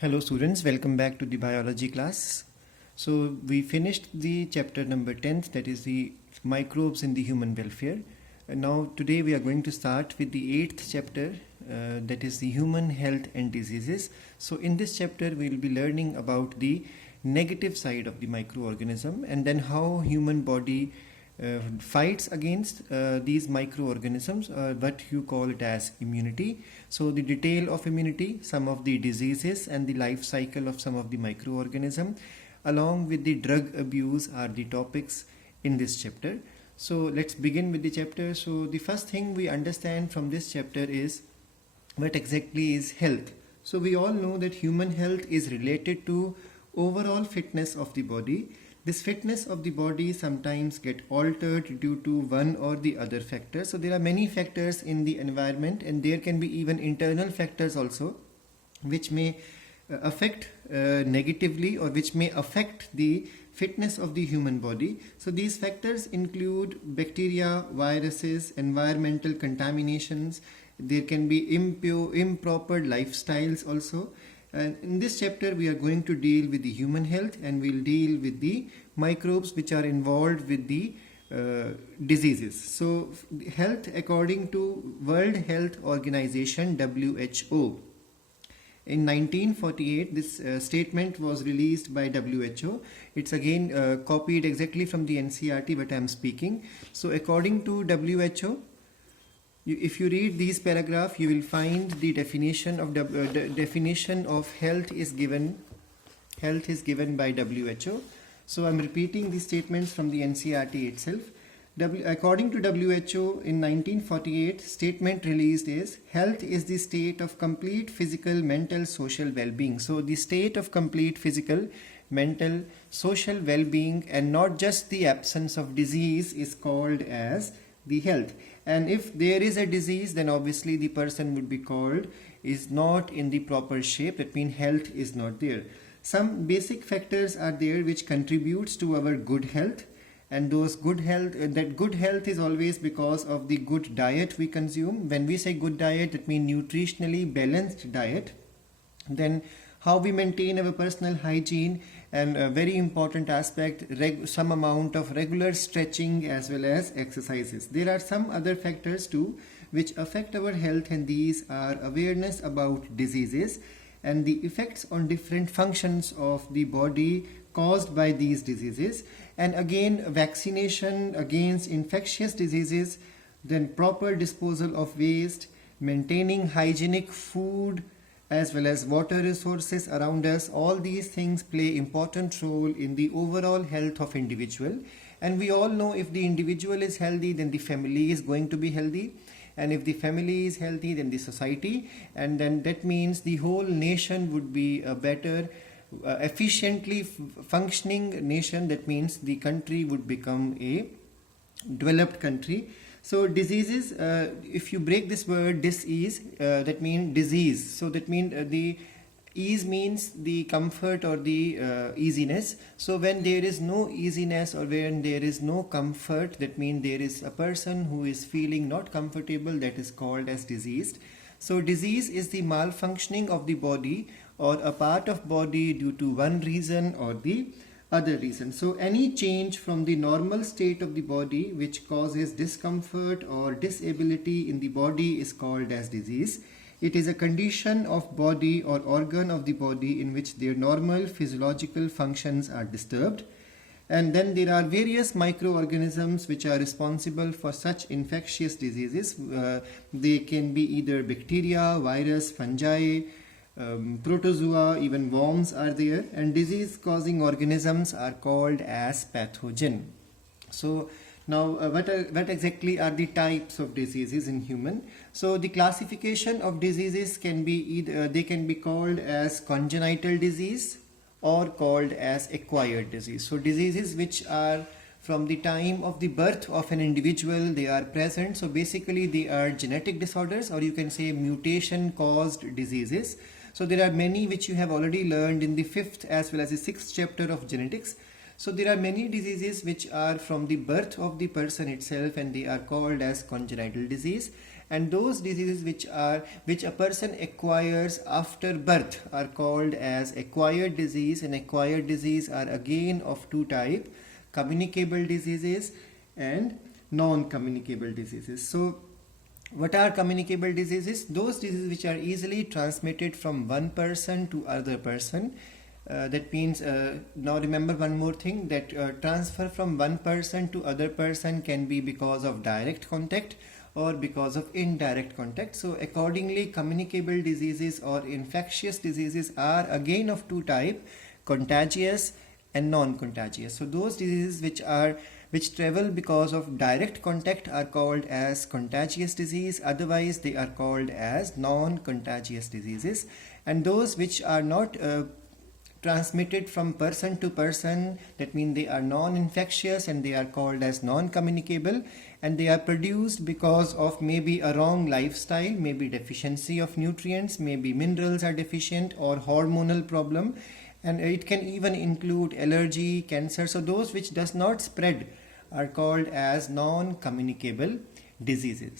Hello students, welcome back to the biology class. So we finished the chapter number 10, that is the microbes in the human welfare. And now today we are going to start with the 8th chapter, that is the human health and diseases. So in this chapter we will be learning about the negative side of the microorganism and then how human body fights against these microorganisms, what you call it as immunity. So the detail of immunity, some of the diseases and the life cycle of some of the microorganism along with the drug abuse are the topics in this chapter. So let's begin with the chapter. So the first thing we understand from this chapter is what exactly is health. So we all know that human health is related to overall fitness of the body. This fitness of the body sometimes get altered due to one or the other factor. So there are many factors in the environment and there can be even internal factors also which may affect negatively or which may affect the fitness of the human body. So these factors include bacteria, viruses, environmental contaminations. There can be improper lifestyles also. And in this chapter we are going to deal with the human health and we'll deal with the microbes which are involved with the diseases. So health according to World Health Organization WHO. In 1948 this statement was released by WHO. It's again copied exactly from the NCERT what I am speaking. So according to WHO, if you read these paragraph, you will find the definition of definition of health is given. Health is given by WHO. So I'm repeating these statements from the NCERT itself. According to WHO, in 1948, statement released is health is the state of complete physical, mental, social well-being. So the state of complete physical, mental, social well-being, and not just the absence of disease is called as the health. And if there is a disease, then obviously the person would be called is not in the proper shape. That means health is not there. Some basic factors are there which contributes to our good health, and those good health, that good health is always because of the good diet we consume. When we say good diet, that means nutritionally balanced diet. Then how we maintain our personal hygiene, and a very important aspect, some amount of regular stretching as well as exercises. There are some other factors too which affect our health, and these are awareness about diseases and the effects on different functions of the body caused by these diseases, and again vaccination against infectious diseases, then proper disposal of waste, maintaining hygienic food as well as water resources around us. All these things play important role in the overall health of individual. And we all know if the individual is healthy, then the family is going to be healthy. And if the family is healthy, then the society. And then that means the whole nation would be a better, efficiently functioning nation. That means the country would become a developed country. So diseases, if you break this word disease, that means disease. So that means the ease means the comfort or the easiness. So when there is no easiness or when there is no comfort, that means there is a person who is feeling not comfortable, that is called as diseased. So disease is the malfunctioning of the body or a part of body due to one reason or the other reason. So any change from the normal state of the body which causes discomfort or disability in the body is called as disease. It is a condition of body or organ of the body in which their normal physiological functions are disturbed. And then there are various microorganisms which are responsible for such infectious diseases. They can be either bacteria, virus, fungi, protozoa, even worms are there, and disease causing organisms are called as pathogen. So now what exactly are the types of diseases in human? So the classification of diseases can be either they can be called as congenital disease or called as acquired disease. So diseases which are from the time of the birth of an individual, they are present. So basically they are genetic disorders, or you can say mutation caused diseases. So there are many which you have already learned in the 5th as well as the 6th chapter of genetics. So there are many diseases which are from the birth of the person itself, and they are called as congenital disease. and those diseases which a person acquires after birth are called as acquired disease, and acquired disease are again of two types: communicable diseases and non-communicable diseases. So what are communicable diseases? Those diseases which are easily transmitted from one person to other person. That means, now remember one more thing, that transfer from one person to other person can be because of direct contact or because of indirect contact. So accordingly, communicable diseases or infectious diseases are again of two types: contagious and non-contagious. So those diseases which travel because of direct contact are called as contagious disease, otherwise they are called as non-contagious diseases. And those which are not transmitted from person to person, that means they are non-infectious and they are called as non-communicable, and they are produced because of maybe a wrong lifestyle, maybe deficiency of nutrients, maybe minerals are deficient, or hormonal problem, and it can even include allergy, cancer. So those which does not spread are called as non-communicable diseases.